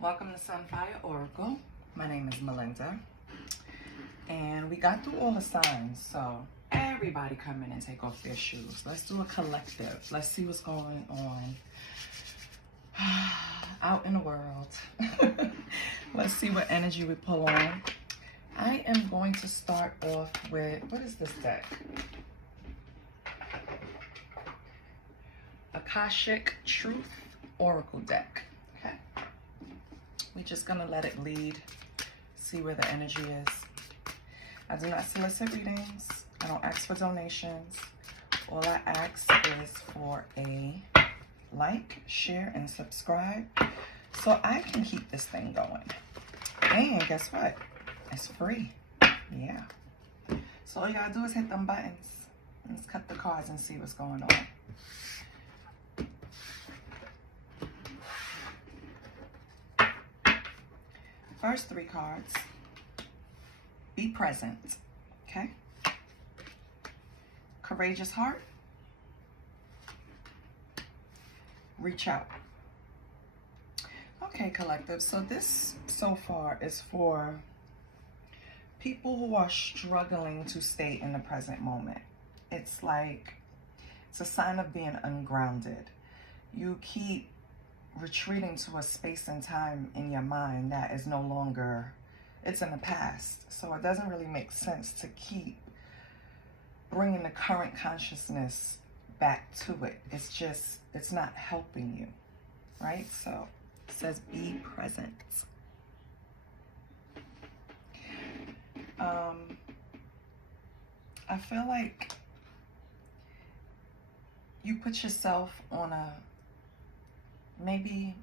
Welcome to Sunfire Oracle. My name is Melinda. And we got through all the signs, so everybody come in and take off their shoes. Let's do a collective. Let's see what's going on out in the world. Let's see what energy we pull on. I am going to start off with, what is this deck? Akashic Truth Oracle deck. Okay. We're just going to let it lead, see where the energy is. I do not solicit readings. I don't ask for donations. All I ask is for a like, share, and subscribe so I can keep this thing going. And guess what? It's free. Yeah. So all you gotta do is hit them buttons. Let's cut the cards and see what's going on. First three cards. Be present. Okay? Courageous heart. Reach out. Okay, collective. So this so far is for people who are struggling to stay in the present moment. It's like, it's a sign of being ungrounded. You keep retreating to a space and time in your mind that is no longer, it's in the past. So it doesn't really make sense to keep bringing the current consciousness back to it. It's just, it's not helping you, right? So it says be present. I feel like you put yourself on maybe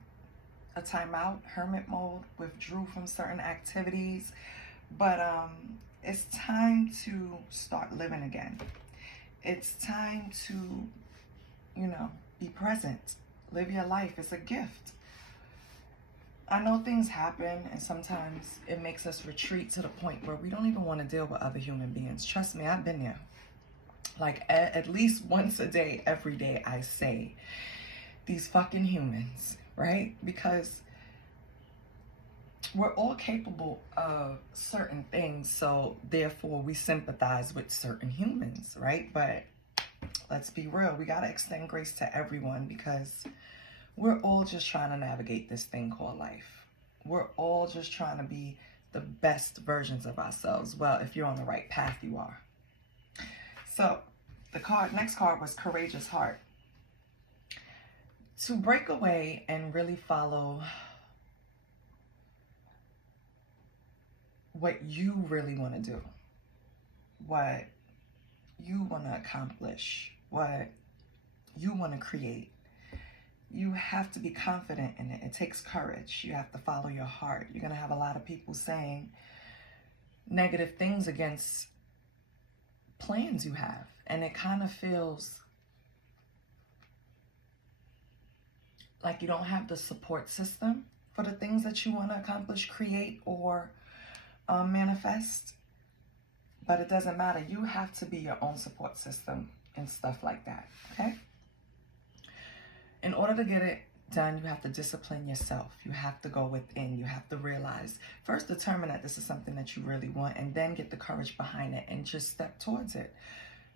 a timeout, hermit mode, withdrew from certain activities, but it's time to start living again. It's time to, be present, live your life. It's a gift. I know things happen, and sometimes it makes us retreat to the point where we don't even want to deal with other human beings. Trust me, I've been there. Like at least once a day, every day, I say, these fucking humans, right? Because we're all capable of certain things, so therefore we sympathize with certain humans, right? But let's be real, we gotta extend grace to everyone because we're all just trying to navigate this thing called life. We're all just trying to be the best versions of ourselves. Well, if you're on the right path, you are. So the next card was Courageous Heart. To break away and really follow what you really want to do, what you want to accomplish, what you want to create. You have to be confident in it. It takes courage. You have to follow your heart. You're going to have a lot of people saying negative things against plans you have. And it kind of feels like you don't have the support system for the things that you want to accomplish, create, or manifest. But it doesn't matter. You have to be your own support system and stuff like that, okay? In order to get it done, you have to discipline yourself. You have to go within. You have to realize, first determine that this is something that you really want, and then get the courage behind it and just step towards it.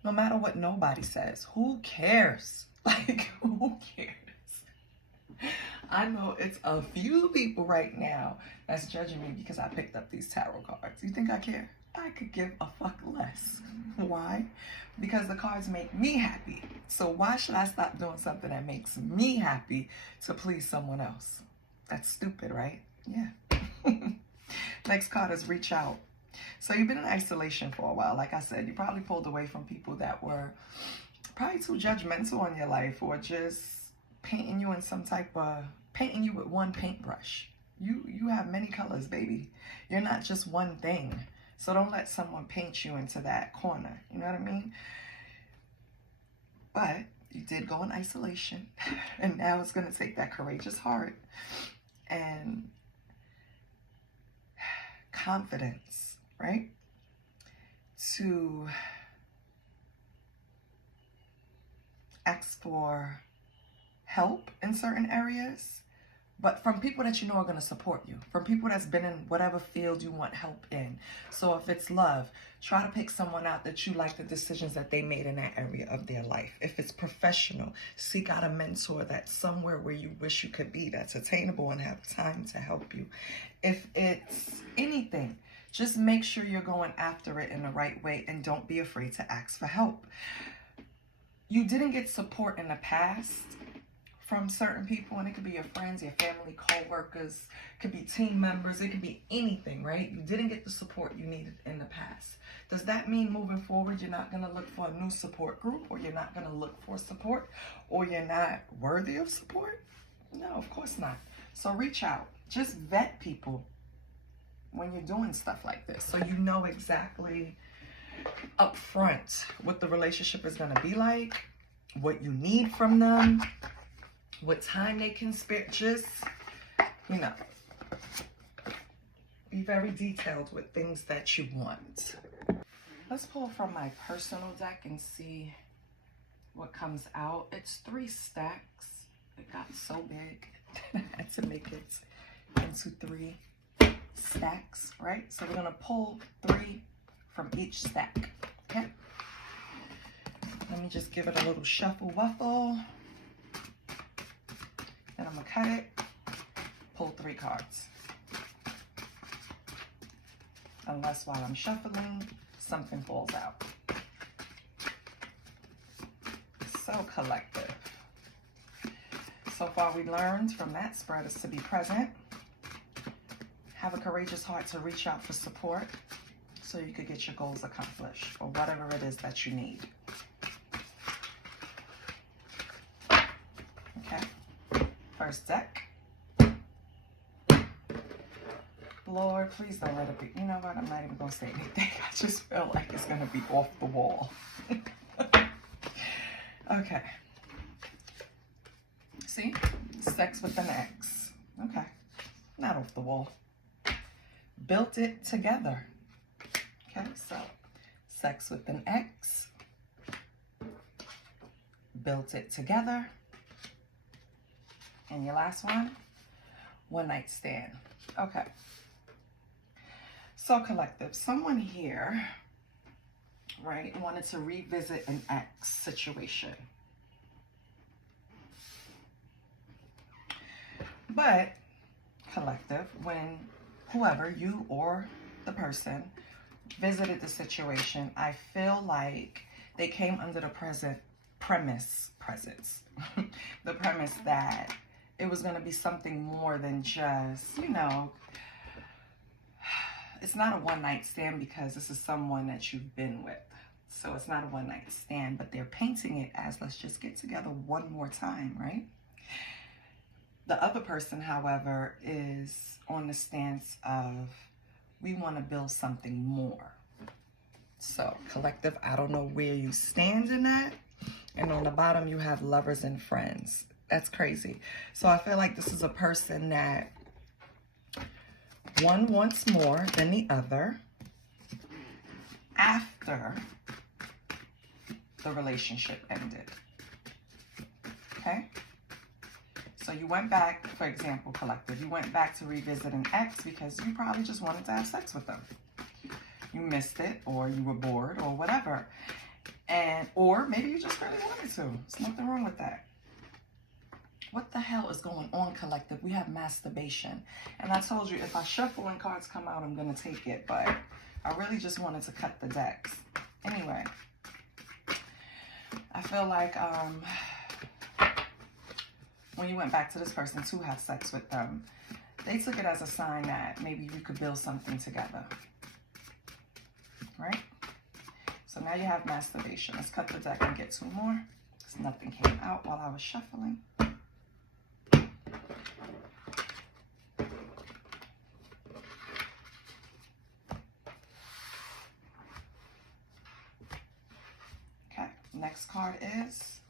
No matter what nobody says. Who cares? Like, who cares? I know it's a few people right now that's judging me because I picked up these tarot cards. You think I care? I could give a fuck less. Why? Because the cards make me happy. So why should I stop doing something that makes me happy to please someone else? That's stupid, right? Yeah. Next card is Reach Out. So you've been in isolation for a while. Like I said, you probably pulled away from people that were probably too judgmental on your life, or just painting you in some type of, painting you with one paintbrush. You have many colors, baby. You're not just one thing. So don't let someone paint you into that corner. You know what I mean? But you did go in isolation. And now it's going to take that courageous heart and confidence, right? To ask for help in certain areas, but from people that you know are going to support you, from people that's been in whatever field you want help in. So if it's love, try to pick someone out that you like the decisions that they made in that area of their life. If it's professional, seek out a mentor that's somewhere where you wish you could be, that's attainable and have time to help you. If it's anything, just make sure you're going after it in the right way and don't be afraid to ask for help. You didn't get support in the past from certain people, and it could be your friends, your family, co-workers, it could be team members, it could be anything, right? You didn't get the support you needed in the past. Does that mean moving forward you're not going to look for a new support group, or you're not going to look for support, or you're not worthy of support? No, of course not. So reach out. Just vet people when you're doing stuff like this, so you know exactly up front what the relationship is going to be like, what you need from them, what time they can spare. Just, you know, be very detailed with things that you want. Let's pull from my personal deck and see what comes out. It's 3 stacks. It got so big that I had to make it into 3 stacks, right? So we're going to pull 3 from each stack, okay? Let me just give it a little shuffle wuffle. Then I'm going to cut it, pull 3 cards. Unless while I'm shuffling, something falls out. So collective. So far we learned from that spread is to be present. Have a courageous heart to reach out for support so you could get your goals accomplished or whatever it is that you need. Okay. First deck. Lord, please don't let it be. You know what? I'm not even going to say anything. I just feel like it's going to be off the wall. Okay. See? Sex with an ex. Okay. Not off the wall. Built it together. Okay, so sex with an ex. Built it together. And your last one night stand. Okay. So collective, someone here, right, wanted to revisit an ex situation. But collective, when whoever, you or the person, visited the situation, I feel like they came under the premise that it was going to be something more than just, you know, it's not a one-night stand because this is someone that you've been with. So it's not a one-night stand, but they're painting it as let's just get together one more time, right? The other person, however, is on the stance of we want to build something more. So collective, I don't know where you stand in that. And on the bottom, you have lovers and friends. That's crazy. So I feel like this is a person that one wants more than the other after the relationship ended. Okay? So you went back, for example, collective, you went back to revisit an ex because you probably just wanted to have sex with them. You missed it, or you were bored, or whatever. Or maybe you just really wanted to. There's nothing wrong with that. What the hell is going on, collective? We have masturbation. And I told you, if I shuffle and cards come out, I'm going to take it. But I really just wanted to cut the decks. Anyway, I feel like when you went back to this person to have sex with them, they took it as a sign that maybe you could build something together. Right? So now you have masturbation. Let's cut the deck and get 2 more. Because nothing came out while I was shuffling. Okay, next card is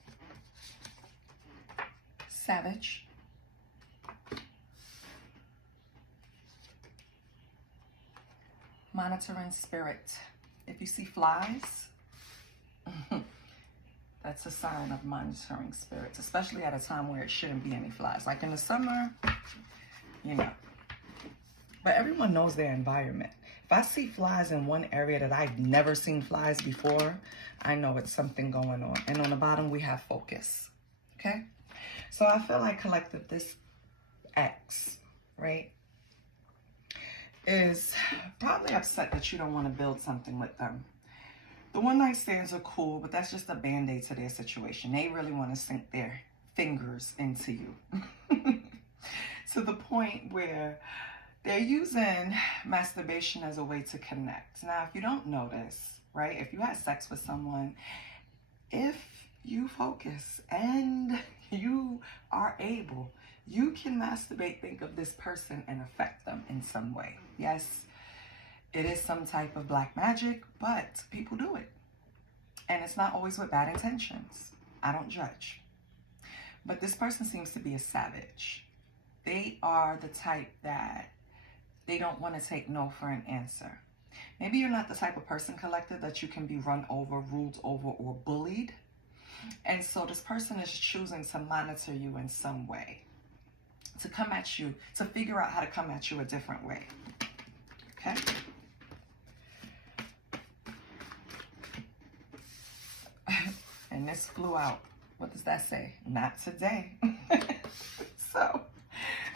Savage. Monitoring spirit. If you see flies, that's a sign of monitoring spirits, especially at a time where it shouldn't be any flies. Like in the summer, you know. But everyone knows their environment. If I see flies in one area that I've never seen flies before, I know it's something going on. And on the bottom, we have focus. Okay? So I feel like, collective, this X, right, is probably upset that you don't want to build something with them. The one night stands are cool, but that's just a band-aid to their situation. They really want to sink their fingers into you. To the point where they're using masturbation as a way to connect. Now, if you don't notice, right, if you had sex with someone, if you focus and you are able, you can masturbate, think of this person, and affect them in some way. Yes, it is some type of black magic, but people do it. And it's not always with bad intentions. I don't judge. But this person seems to be a savage. They are the type that they don't want to take no for an answer. Maybe you're not the type of person, collective, that you can be run over, ruled over, or bullied. And so this person is choosing to monitor you in some way, to come at you, to figure out how to come at you a different way. Okay? And this flew out. What does that say? Not today. So,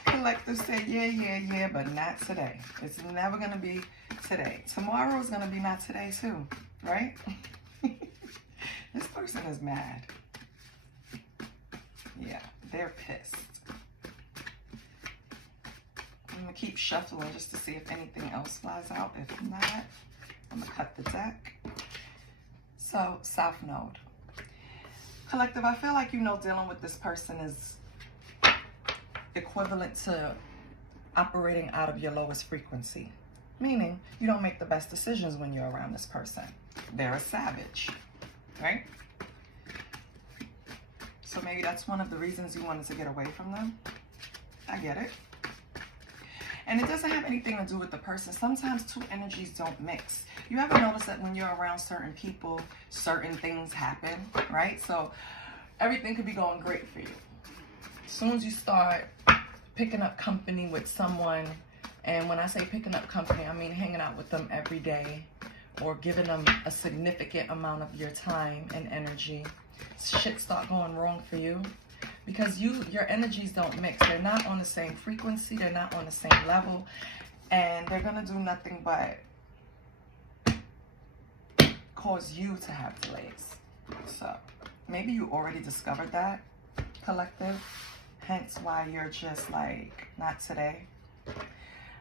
collective say, yeah, but not today. It's never going to be today. Tomorrow is going to be not today too, right? This person is mad. Yeah, they're pissed. I'm going to keep shuffling just to see if anything else flies out. If not, I'm going to cut the deck. So, South Node. Collective, I feel like, you know, dealing with this person is equivalent to operating out of your lowest frequency. Meaning, you don't make the best decisions when you're around this person. They're a savage, right? So maybe that's one of the reasons you wanted to get away from them. I get it. And it doesn't have anything to do with the person. Sometimes two energies don't mix. You ever notice that when you're around certain people, certain things happen, right? So everything could be going great for you. As soon as you start picking up company with someone, and when I say picking up company, I mean hanging out with them every day or giving them a significant amount of your time and energy, shit start going wrong for you. Because your energies don't mix. They're not on the same frequency. They're not on the same level. And they're going to do nothing but cause you to have delays. So maybe you already discovered that, collective. Hence why you're just like, not today.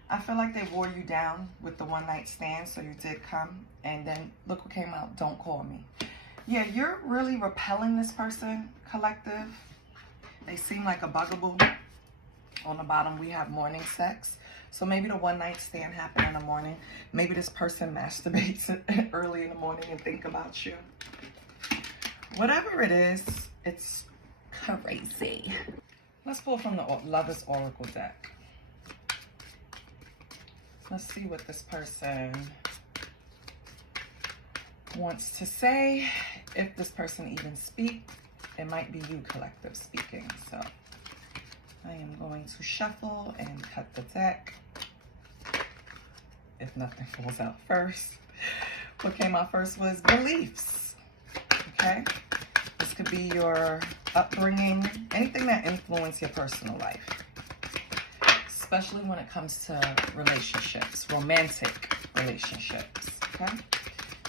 I feel like they wore you down with the one night stand. So you did come. And then look what came out. Don't call me. Yeah, you're really repelling this person, collective. They seem like a bugaboo. On the bottom, we have morning sex. So maybe the one night stand happened in the morning. Maybe this person masturbates early in the morning and think about you. Whatever it is, it's crazy. Let's pull from the Lover's Oracle deck. Let's see what this person wants to say. If this person even speaks. It might be you, collective, speaking. So I am going to shuffle and cut the deck. If nothing falls out first. What came out first was beliefs. Okay? This could be your upbringing, anything that influences your personal life. Especially when it comes to relationships, romantic relationships. Okay?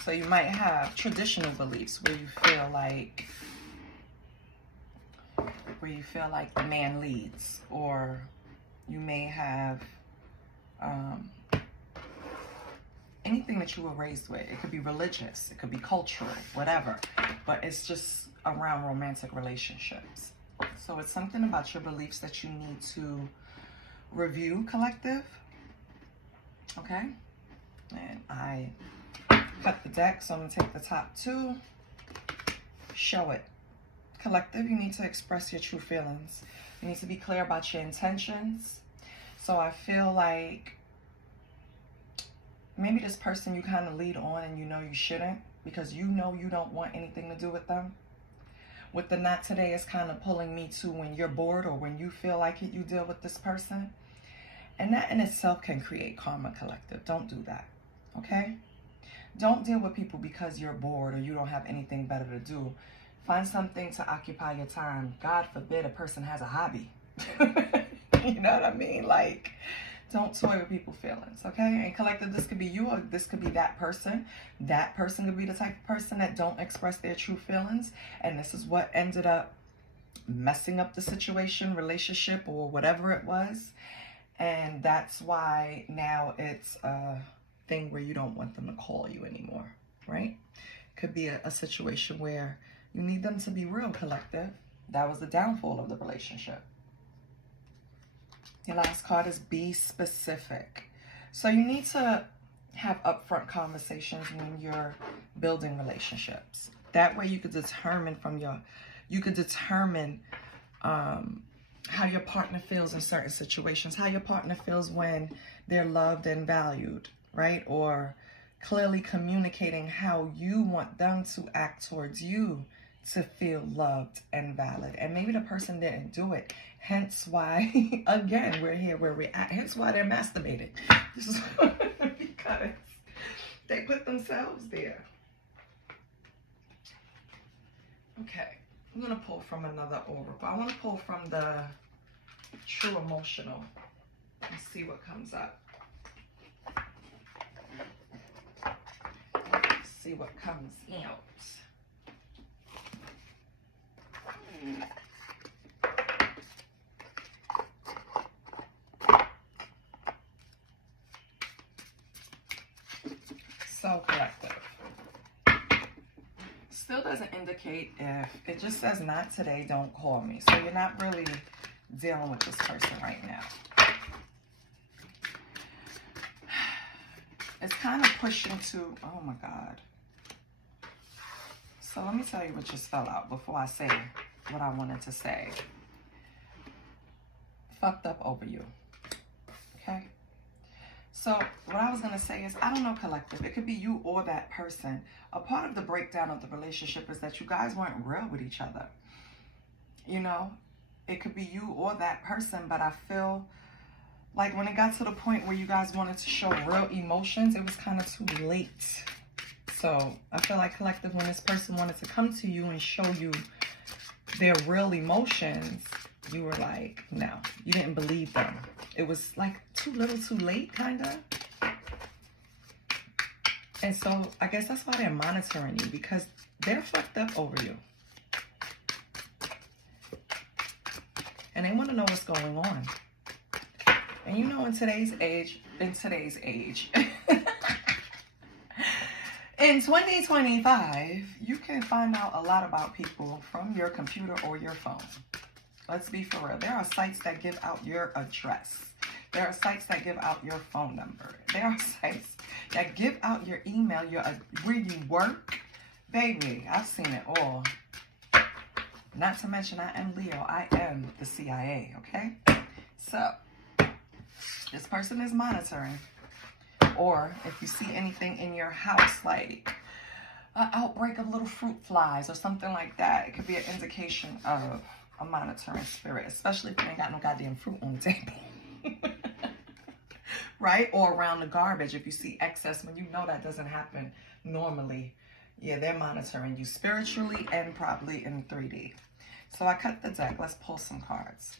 So you might have traditional beliefs where you feel like the man leads, or you may have anything that you were raised with. It could be religious, it could be cultural, whatever, but it's just around romantic relationships. So it's something about your beliefs that you need to review, collective. Okay, and I cut the deck, so I'm gonna take the top two, show it. Collective, you need to express your true feelings. You need to be clear about your intentions. So I feel like maybe this person you kind of lead on and you know you shouldn't, because you know you don't want anything to do with them. With the not today is kind of pulling me to when you're bored or when you feel like it, you deal with this person. And that in itself can create karma, collective. Don't do that, okay? Don't deal with people because you're bored or you don't have anything better to do. Find something to occupy your time. God forbid a person has a hobby. You know what I mean? Like, don't toy with people's feelings, okay? And collective, this could be you or this could be that person. That person could be the type of person that don't express their true feelings. And this is what ended up messing up the situation, relationship, or whatever it was. And that's why now it's a thing where you don't want them to call you anymore, right? Could be a situation where you need them to be real, collective. That was the downfall of the relationship. Your last card is be specific. So you need to have upfront conversations when you're building relationships. That way you could determine how your partner feels in certain situations, how your partner feels when they're loved and valued, right? Or clearly communicating how you want them to act towards you to feel loved and valid. And maybe the person didn't do it. Hence why, again, we're here where we're at. Hence why they're masturbating. This is because they put themselves there. Okay, I'm going to pull from another oracle. I want to pull from the true emotional and see what comes up. See what comes out. So collective. Still doesn't indicate if it just says not today, don't call me. So you're not really dealing with this person right now. It's kind of pushing to, oh my God. So let me tell you what just fell out before I say what I wanted to say. Fucked up over you. Okay? So what I was going to say is, I don't know, collective. It could be you or that person. A part of the breakdown of the relationship is that you guys weren't real with each other. You know, it could be you or that person, but I feel like when it got to the point where you guys wanted to show real emotions, it was kind of too late. So I feel like, collective, when this person wanted to come to you and show you their real emotions, you were like, no, you didn't believe them. It was like too little too late, kind of. And so I guess that's why they're monitoring you, because they're fucked up over you. And they want to know what's going on. And you know, in today's age, in 2025, you can find out a lot about people from your computer or your phone. Let's be for real. There are sites that give out your address. There are sites that give out your phone number. There are sites that give out your email, where you work. Baby, I've seen it all. Not to mention, I am Leo. I am the CIA, okay? So, this person is monitoring. Or if you see anything in your house, like an outbreak of little fruit flies or something like that, it could be an indication of a monitoring spirit, especially if you ain't got no goddamn fruit on the table. Right? Or around the garbage, if you see excess, when you know that doesn't happen normally, yeah, they're monitoring you spiritually and probably in 3D. So I cut the deck. Let's pull some cards.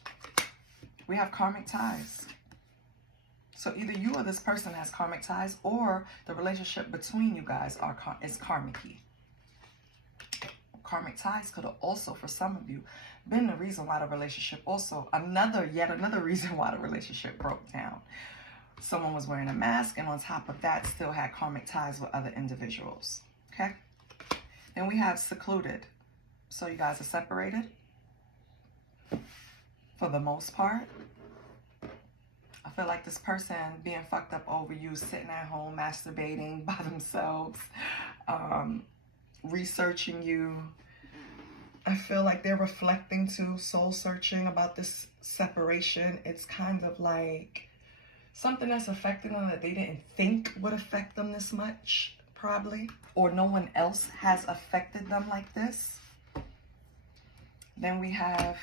We have karmic ties. So either you or this person has karmic ties, or the relationship between you guys is karmic-y. Karmic ties could have also, for some of you, been the reason why the relationship also, yet another reason why the relationship broke down. Someone was wearing a mask, and on top of that, still had karmic ties with other individuals. Okay? Then we have secluded. So you guys are separated for the most part. I feel like this person being fucked up over you, sitting at home, masturbating by themselves, researching you. I feel like they're reflecting too, soul searching about this separation. It's kind of like something that's affecting them that they didn't think would affect them this much, probably. Or no one else has affected them like this. Then we have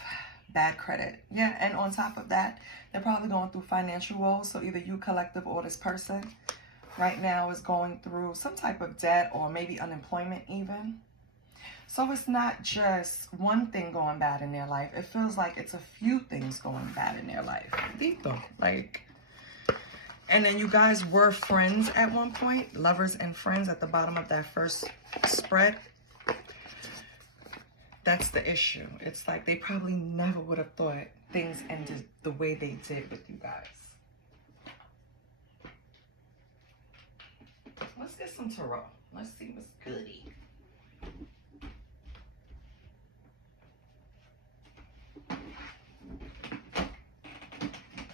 bad credit. Yeah, and on top of that, they're probably going through financial woes. So either you, collective, or this person right now is going through some type of debt or maybe unemployment even. So it's not just one thing going bad in their life. It feels like it's a few things going bad in their life. Deep though, like, and then you guys were friends at one point, lovers and friends at the bottom of that first spread. That's the issue. It's like they probably never would have thought things ended the way they did with you guys. Let's get some tarot. Let's see what's goody.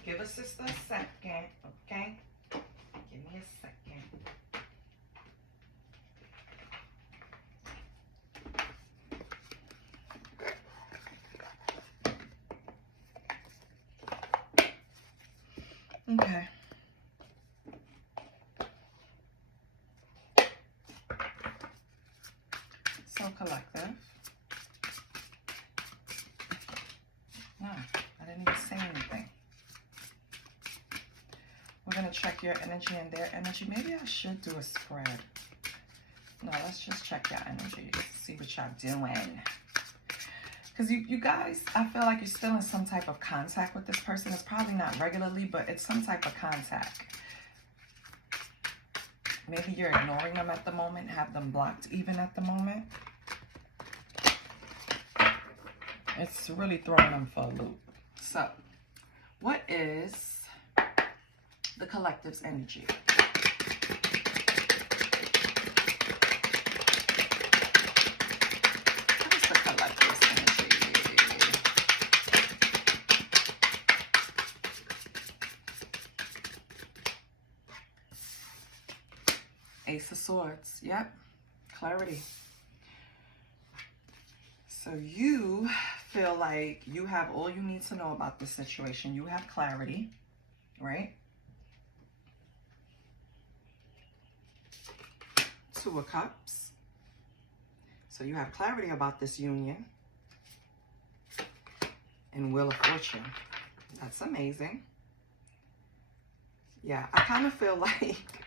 Give us just a second, okay? Give me a second. Okay. So collective. No, I didn't even say anything. We're going to check your energy and their energy. Maybe I should do a spread. No, let's just check your energy. See what y'all doing. Because you guys, I feel like you're still in some type of contact with this person. It's probably not regularly, but it's some type of contact. Maybe you're ignoring them at the moment, have them blocked even at the moment. It's really throwing them for a loop. So, what is the collective's energy? What is the collective's energy? Ace of Swords. Yep. Clarity. So you feel like you have all you need to know about this situation. You have clarity, right? Two of Cups. So you have clarity about this union. And Wheel of Fortune. That's amazing. Yeah, I kind of feel like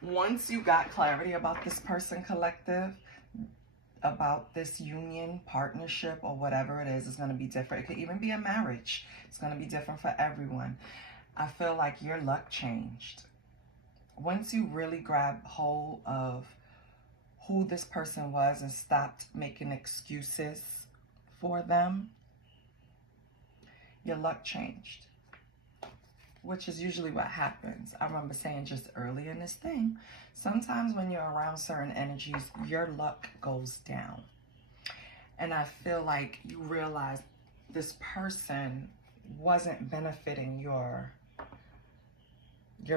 once you got clarity about this person, collective, about this union, partnership, or whatever it is, it's going to be different. It could even be a marriage. It's going to be different for everyone. I feel like your luck changed. Once you really grab hold of who this person was and stopped making excuses for them, your luck changed. Which is usually what happens. I remember saying just early in this thing, sometimes when you're around certain energies, your luck goes down. And I feel like you realize this person wasn't benefiting your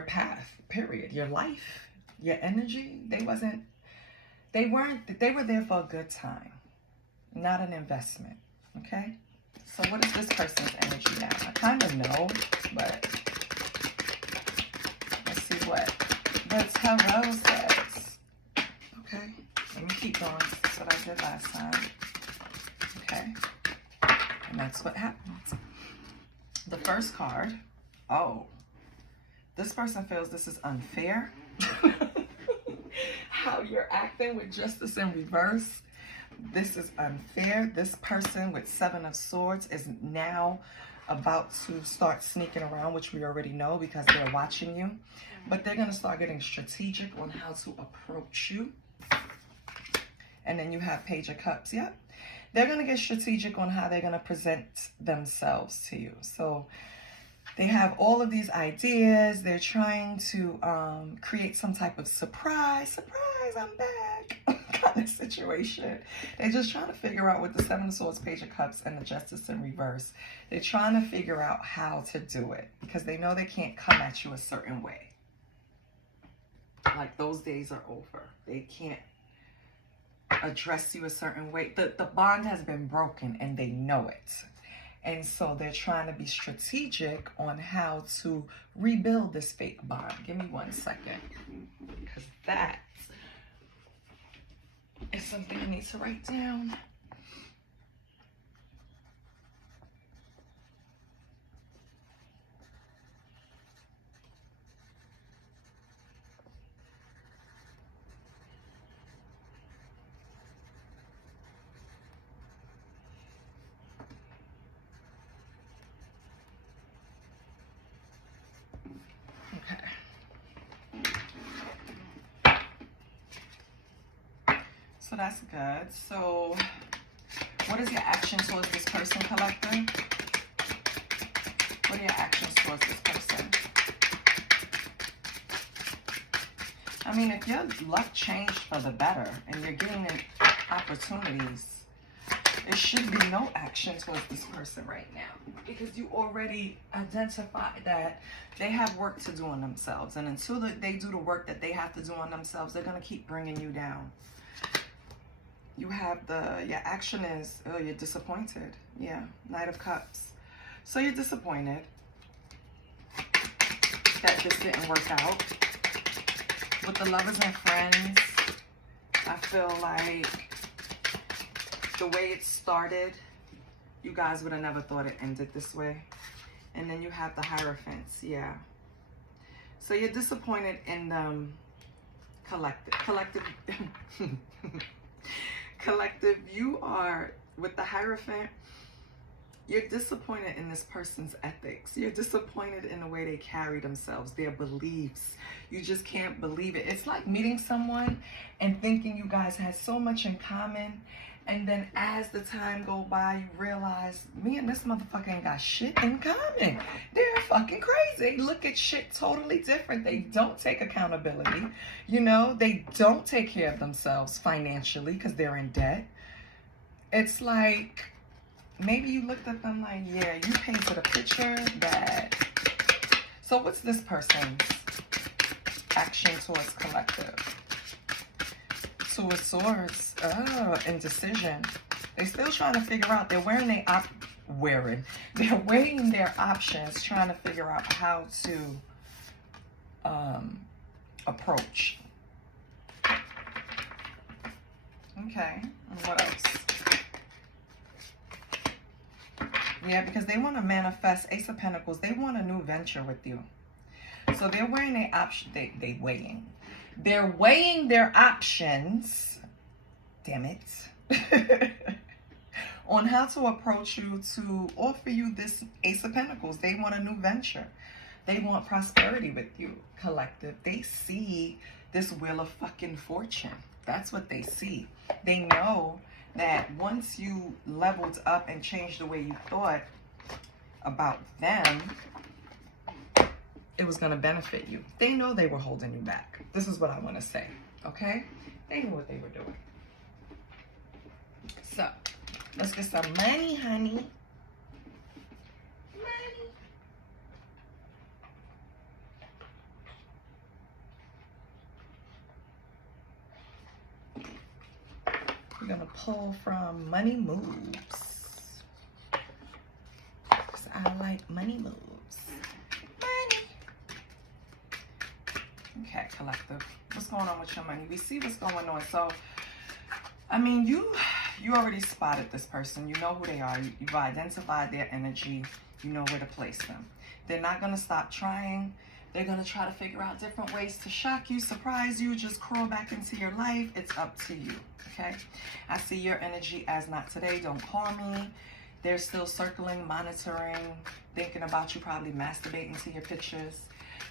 path, period. Your life, your energy. They were there for a good time, not an investment. Okay? So what is this person's energy now? I kind of know, but let's see what the tarot says. Okay, let me keep going. That's what I did last time. Okay, and that's what happens. The first card. Oh, this person feels this is unfair. How you're acting with justice in reverse. This is unfair. This person with Seven of Swords is now about to start sneaking around, which we already know because they're watching you. But they're going to start getting strategic on how to approach you. And then you have Page of Cups. Yep. They're going to get strategic on how they're going to present themselves to you. So they have all of these ideas. They're trying to create some type of surprise, I'm back kind of situation. They're just trying to figure out with the Seven of Swords, Page of Cups, and the Justice in reverse. They're trying to figure out how to do it because they know they can't come at you a certain way. Like those days are over. They can't address you a certain way. The bond has been broken and they know it. And so they're trying to be strategic on how to rebuild this fake bond. Give me 1 second. Because that is something I need to write down. So that's good. So what is your action towards this person, collector? What are your actions towards this person? I mean, if your luck changed for the better and you're getting opportunities, there should be no action towards this person right now, because you already identified that they have work to do on themselves. And until they do the work that they have to do on themselves, they're going to keep bringing you down. You have your action is, oh, you're disappointed. Yeah, Knight of Cups. So you're disappointed that this didn't work out. With the lovers and friends, I feel like the way it started, you guys would have never thought it ended this way. And then you have the Hierophants, yeah. So you're disappointed in them. Collective, you are, with the Hierophant, you're disappointed in this person's ethics. You're disappointed in the way they carry themselves, their beliefs. You just can't believe it. It's like meeting someone and thinking you guys had so much in common. And then as the time go by, you realize, me and this motherfucker ain't got shit in common. They're fucking crazy. They look at shit totally different. They don't take accountability. You know, they don't take care of themselves financially because they're in debt. It's like, maybe you looked at them like, yeah, you painted a picture that... So what's this person's action towards collective? Two of Swords. Oh, indecision. They're still trying to figure out. They're They're weighing their options, trying to figure out how to approach. Okay. And what else? Yeah, because they want to manifest Ace of Pentacles. They want a new venture with you. So they're weighing their options. They're weighing their options, damn it, on how to approach you to offer you this Ace of Pentacles. They want a new venture. They want prosperity with you, collective. They see this Wheel of fucking Fortune. That's what they see. They know that once you leveled up and changed the way you thought about them, it was going to benefit you. They know they were holding you back. This is what I want to say, okay? They knew what they were doing. So, let's get some money, honey. Money. We're going to pull from Money Moves. Because I like money moves. Okay, collective. What's going on with your money? We see what's going on. So, I mean, you already spotted this person. You know who they are. You've identified their energy. You know where to place them. They're not going to stop trying. They're going to try to figure out different ways to shock you, surprise you, just crawl back into your life. It's up to you, okay? I see your energy as not today. Don't call me. They're still circling, monitoring, thinking about you, probably masturbating to your pictures.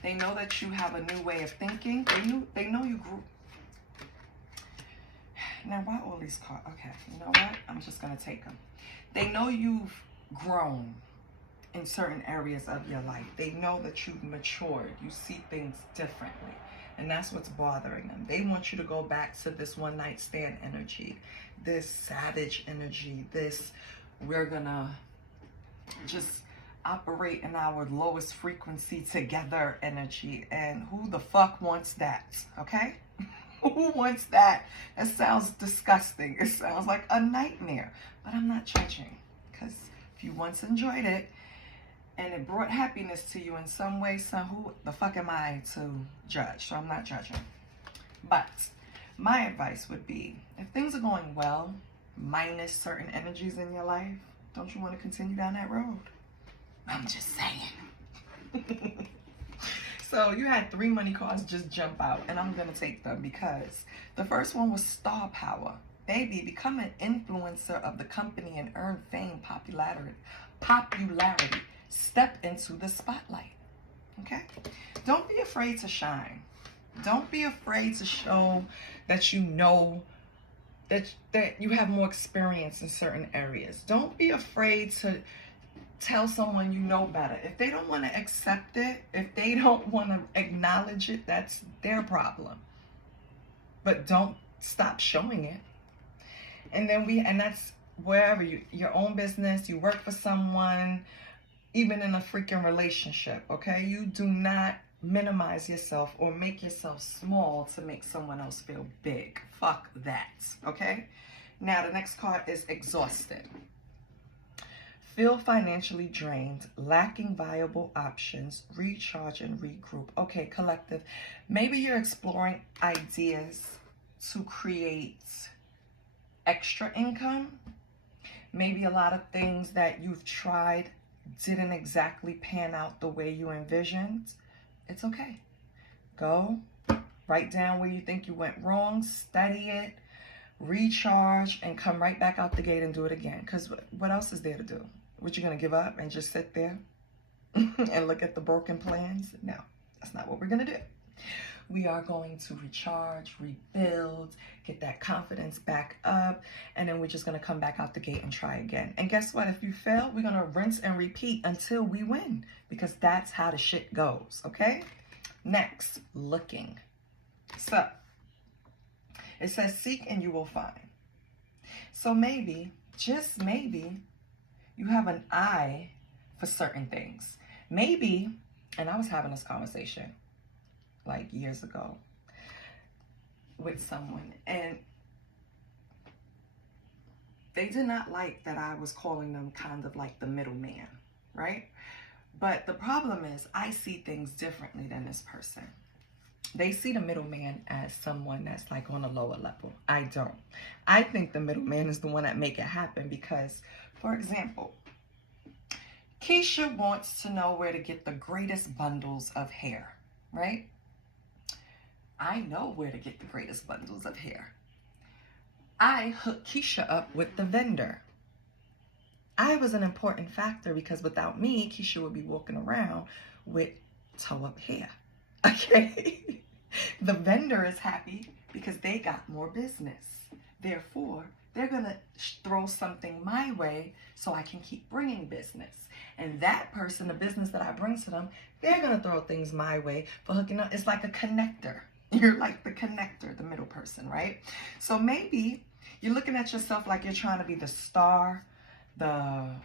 They know that you have a new way of thinking. They know you grew. Now, why all these cards? Okay, you know what? I'm just going to take them. They know you've grown in certain areas of your life. They know that you've matured. You see things differently. And that's what's bothering them. They want you to go back to this one night stand energy, this savage energy, this we're going to just operate in our lowest frequency together energy. And who the fuck wants that? Okay? Who wants that? It sounds disgusting. It sounds like a nightmare. But I'm not judging, because if you once enjoyed it and it brought happiness to you in some way, so who the fuck am I to judge? So I'm not judging. But my advice would be, if things are going well, minus certain energies in your life, don't you want to continue down that road? I'm just saying. So you had 3 money cards just jump out, and I'm going to take them because the first one was star power. Baby, become an influencer of the company and earn fame, popularity. Step into the spotlight. Okay? Don't be afraid to shine. Don't be afraid to show that you know that you have more experience in certain areas. Don't be afraid to tell someone you know better. If they don't want to accept it, if they don't want to acknowledge it, that's their problem. But don't stop showing it. And that's wherever your own business, you work for someone, even in a freaking relationship, okay? You do not minimize yourself or make yourself small to make someone else feel big. Fuck that, okay? Now, the next card is exhausted. Feel financially drained, lacking viable options, recharge and regroup. Okay, collective, maybe you're exploring ideas to create extra income. Maybe a lot of things that you've tried didn't exactly pan out the way you envisioned. It's okay. Go, write down where you think you went wrong, study it, recharge, and come right back out the gate and do it again. Because what else is there to do? What, you going to give up and just sit there and look at the broken plans? No, that's not what we're going to do. We are going to recharge, rebuild, get that confidence back up, and then we're just going to come back out the gate and try again. And guess what? If you fail, we're going to rinse and repeat until we win, because that's how the shit goes, okay? Next, looking. So, it says seek and you will find. So maybe, just maybe, you have an eye for certain things. Maybe, and I was having this conversation like years ago with someone, and they did not like that I was calling them kind of like the middleman, right? But the problem is I see things differently than this person. They see the middleman as someone that's like on a lower level. I don't. I think the middleman is the one that make it happen because, for example, Keisha wants to know where to get the greatest bundles of hair, right? I know where to get the greatest bundles of hair. I hooked Keisha up with the vendor. I was an important factor because without me, Keisha would be walking around with toe-up hair. Okay? The vendor is happy because they got more business. Therefore, they're going to throw something my way so I can keep bringing business. And that person, the business that I bring to them, they're going to throw things my way for hooking up. It's like a connector. You're like the connector, the middle person, right? So maybe you're looking at yourself like you're trying to be the star, and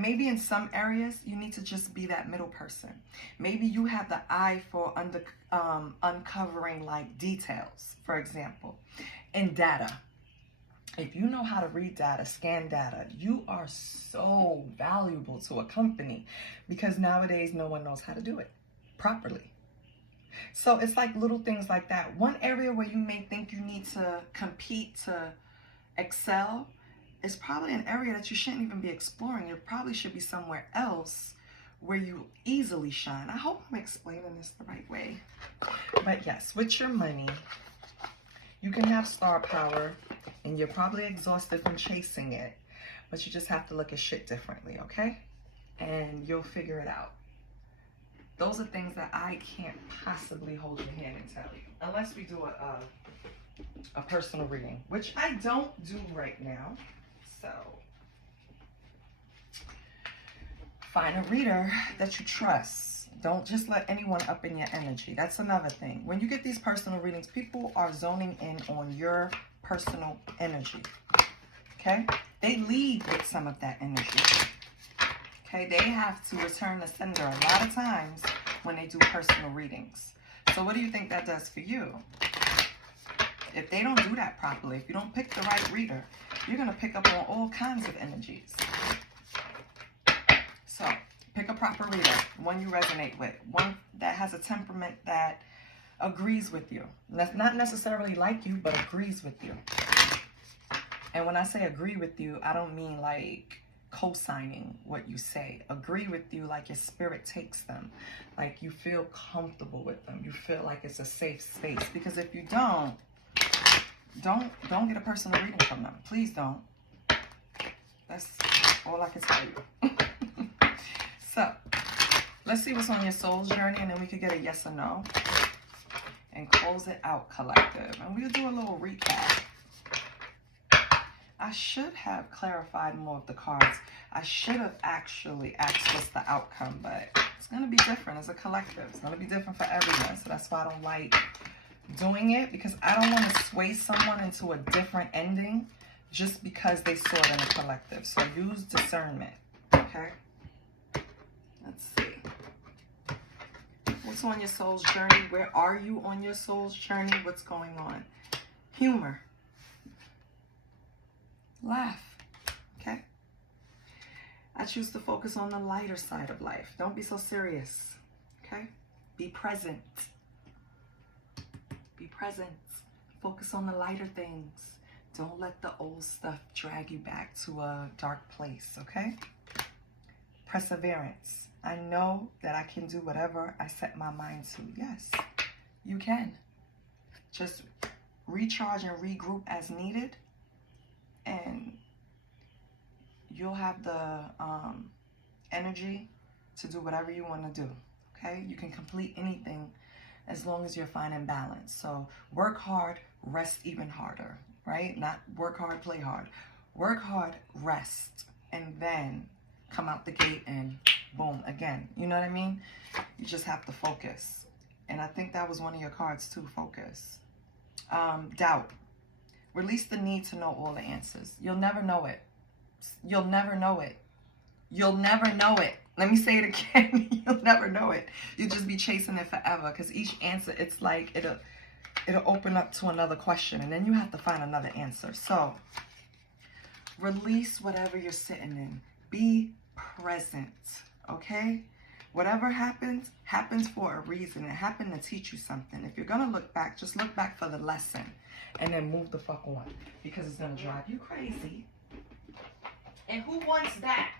maybe in some areas you need to just be that middle person. Maybe you have the eye for uncovering like details, for example, in data. If you know how to read data, scan data, you are so valuable to a company because nowadays no one knows how to do it properly. So it's like little things like that. One area where you may think you need to compete to excel is probably an area that you shouldn't even be exploring. You probably should be somewhere else where you easily shine. I hope I'm explaining this the right way. But yes, with your money, you can have star power and you're probably exhausted from chasing it, but you just have to look at shit differently, okay? And you'll figure it out. Those are things that I can't possibly hold your hand and tell you, unless we do a personal reading, which I don't do right now. So find a reader that you trust. Don't just let anyone up in your energy. That's another thing. When you get these personal readings, people are zoning in on your personal energy. Okay? They lead with some of that energy. Okay? They have to return the sender a lot of times when they do personal readings. So what do you think that does for you? If they don't do that properly, if you don't pick the right reader, you're going to pick up on all kinds of energies. So pick a proper reader, one you resonate with, one that has a temperament that agrees with you. That's not necessarily like you, but agrees with you. And when I say agree with you, I don't mean like co-signing what you say. Agree with you like your spirit takes them. Like you feel comfortable with them. You feel like it's a safe space. Because if you don't get a personal reading from them. Please don't. That's all I can tell you. So, let's see what's on your soul's journey, and then we could get a yes or no. And close it out, collective. And we'll do a little recap. I should have clarified more of the cards. I should have actually asked what's the outcome, but it's going to be different as a collective. It's going to be different for everyone. So that's why I don't like doing it, because I don't want to sway someone into a different ending just because they saw it in a collective. So use discernment, okay? Let's see. What's on your soul's journey? Where are you on your soul's journey? What's going on? Humor. Laugh, okay? I choose to focus on the lighter side of life. Don't be so serious, okay? Be present. Be present. Focus on the lighter things. Don't let the old stuff drag you back to a dark place, okay? Perseverance. I know that I can do whatever I set my mind to. Yes, you can. Just recharge and regroup as needed, and you'll have the energy to do whatever you want to do, okay? You can complete anything as long as you're finding balance. So work hard, rest even harder, right? Not work hard, play hard. Work hard, rest, and then come out the gate and boom, again. You know what I mean? You just have to focus. And I think that was one of your cards too, focus. Doubt. Release the need to know all the answers. You'll never know it. You'll never know it. You'll never know it. Let me say it again. You'll never know it. You'll just be chasing it forever, because each answer, it's like it'll open up to another question, and then you have to find another answer. So release whatever you're sitting in. Be present, okay? Whatever happens, happens for a reason. It happened to teach you something. If you're going to look back, just look back for the lesson and then move the fuck on, because it's going to drive you crazy. And who wants that?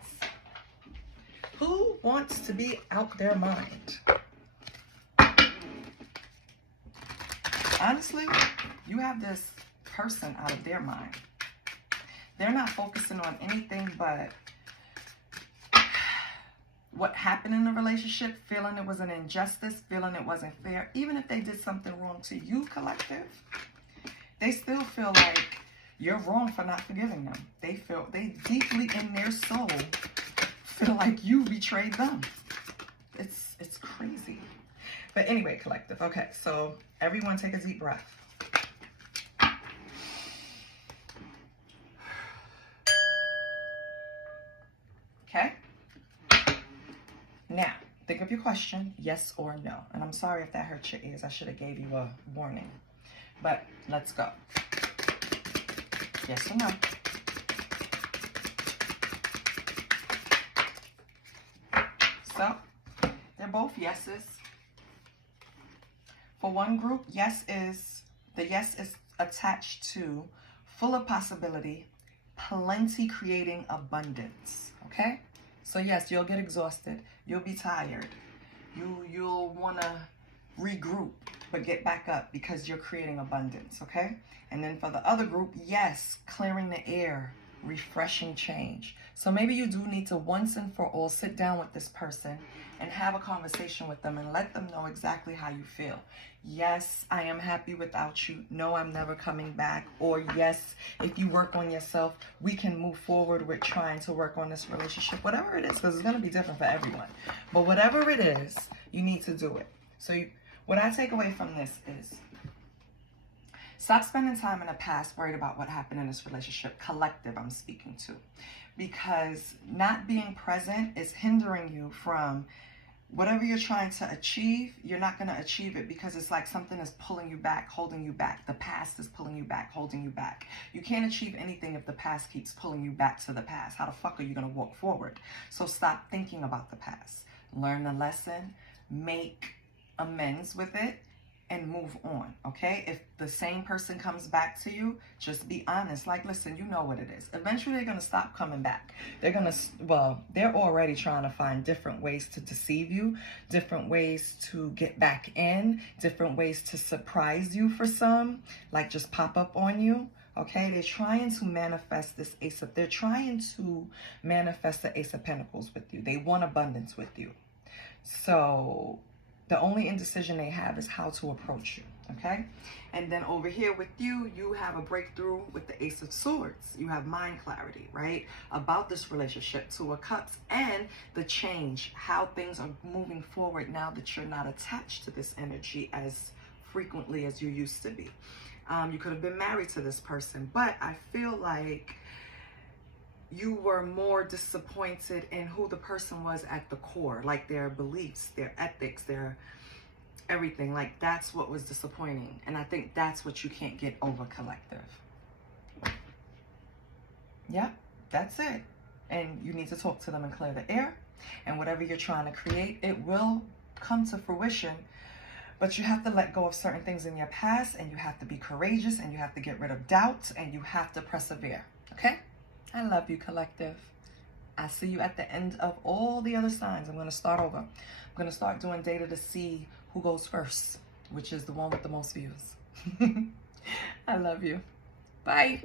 Who wants to be out their mind? Honestly, you have this person out of their mind. They're not focusing on anything but what happened in the relationship, feeling it was an injustice, feeling it wasn't fair. Even if they did something wrong to you, collective, they still feel like you're wrong for not forgiving them. They deeply in their soul feel like you betrayed them. It's crazy. But anyway, collective. Okay, so everyone take a deep breath. Okay? Now, think of your question, yes or no. And I'm sorry if that hurt your ears. I should have gave you a warning. But let's go. Yes or no? So, they're both yeses. For one group, the yes is attached to full of possibility, plenty creating abundance, okay? So yes, you'll get exhausted. You'll be tired. You'll want to regroup, but get back up because you're creating abundance, okay? And then for the other group, yes, clearing the air, refreshing change. So maybe you do need to once and for all sit down with this person and have a conversation with them and let them know exactly how you feel. Yes, I am happy without you. No, I'm never coming back. Or yes, if you work on yourself, we can move forward with trying to work on this relationship. Whatever it is, because it's going to be different for everyone. But whatever it is, you need to do it. So what I take away from this is stop spending time in the past worried about what happened in this relationship. Collective, I'm speaking to. Because not being present is hindering you from whatever you're trying to achieve. You're not going to achieve it because it's like something is pulling you back, holding you back. The past is pulling you back, holding you back. You can't achieve anything if the past keeps pulling you back to the past. How the fuck are you going to walk forward? So stop thinking about the past. Learn the lesson, make amends with it, and move on, okay? If the same person comes back to you, just be honest. Like, listen, you know what it is. Eventually, they're going to stop coming back. They're going to, well, they're already trying to find different ways to deceive you, different ways to get back in, different ways to surprise you for some, like just pop up on you, okay? They're trying to manifest this they're trying to manifest the Ace of Pentacles with you. They want abundance with you. So The only indecision they have is how to approach you, okay? And then over here with you, you have a breakthrough with the Ace of Swords. You have mind clarity, right? About this relationship, Two of Cups, and the change, how things are moving forward now that you're not attached to this energy as frequently as you used to be. You could have been married to this person, but I feel like you were more disappointed in who the person was at the core, like their beliefs, their ethics, their everything. Like that's what was disappointing. And I think that's what you can't get over, collective. Yeah, that's it. And you need to talk to them and clear the air. And whatever you're trying to create, it will come to fruition. But you have to let go of certain things in your past, and you have to be courageous, and you have to get rid of doubt, and you have to persevere. Okay? I love you, collective. I see you at the end of all the other signs. I'm going to start over. I'm going to start doing data to see who goes first, which is the one with the most views. I love you. Bye.